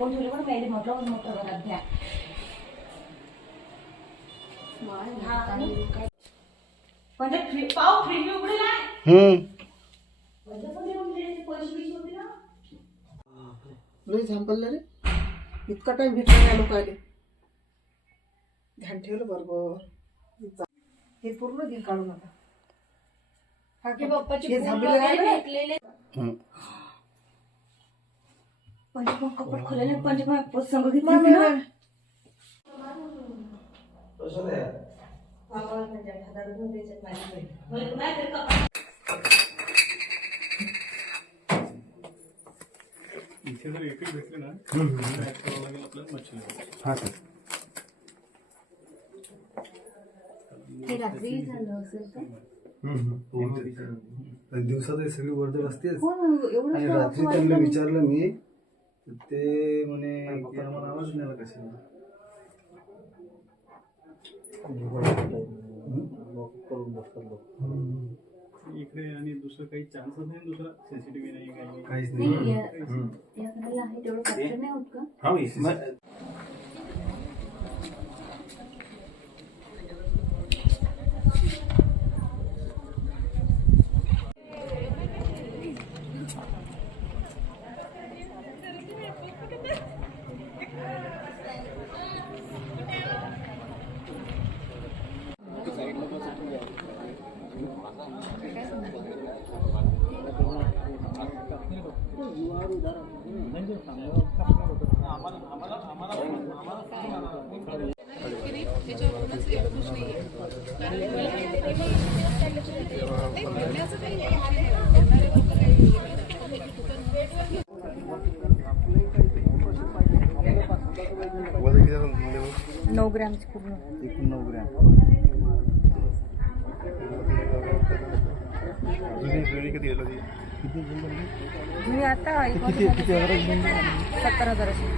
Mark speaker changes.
Speaker 1: म्हणजे ते मग त्याचे पैसे बिशे होते ना?
Speaker 2: लय झांपलं रे. इतका टाइम भेटला नाही लोक आले ध्यान ठेवलं बरोबर. हे पूर्ण दिल काढून आता. हा
Speaker 1: हे पप्पाचे
Speaker 2: हे
Speaker 1: पंचमग कपडे खोलेले पंचमग संघ घेतली होती ना? म्हणजे
Speaker 3: इथे जर एकच भेटले ना तर ऍड करावं लागेल आपल्याला मच्छी
Speaker 4: हा सर
Speaker 1: ते रात्री झालं असेल का?
Speaker 5: दिवसात सगळी वर्दळ असतेच.
Speaker 1: हो ना, एवढं
Speaker 5: आणि
Speaker 1: तर
Speaker 5: रात्री त्यांना विचारलं मी ते म्हणे की आम्हाला आवाज नाही आला कशाला
Speaker 3: इकडे आणि दुसरं काही चान्सच नाही दुसरा सीसीटीव्ही नाही काही नाही.
Speaker 5: काहीच
Speaker 1: नाही,
Speaker 5: नाही
Speaker 1: या- या घराला आहे तेवढं कॅप्चर नाही होत का
Speaker 4: हा मग-
Speaker 5: वजन किती असेल म्हणजे
Speaker 1: नऊ ग्रॅमची पूर्ण.
Speaker 5: एकूण नऊ ग्रॅम जुनी जुनी किती गेलं ती किती जुनी
Speaker 1: आता
Speaker 5: हजार?
Speaker 1: सत्तर हजाराची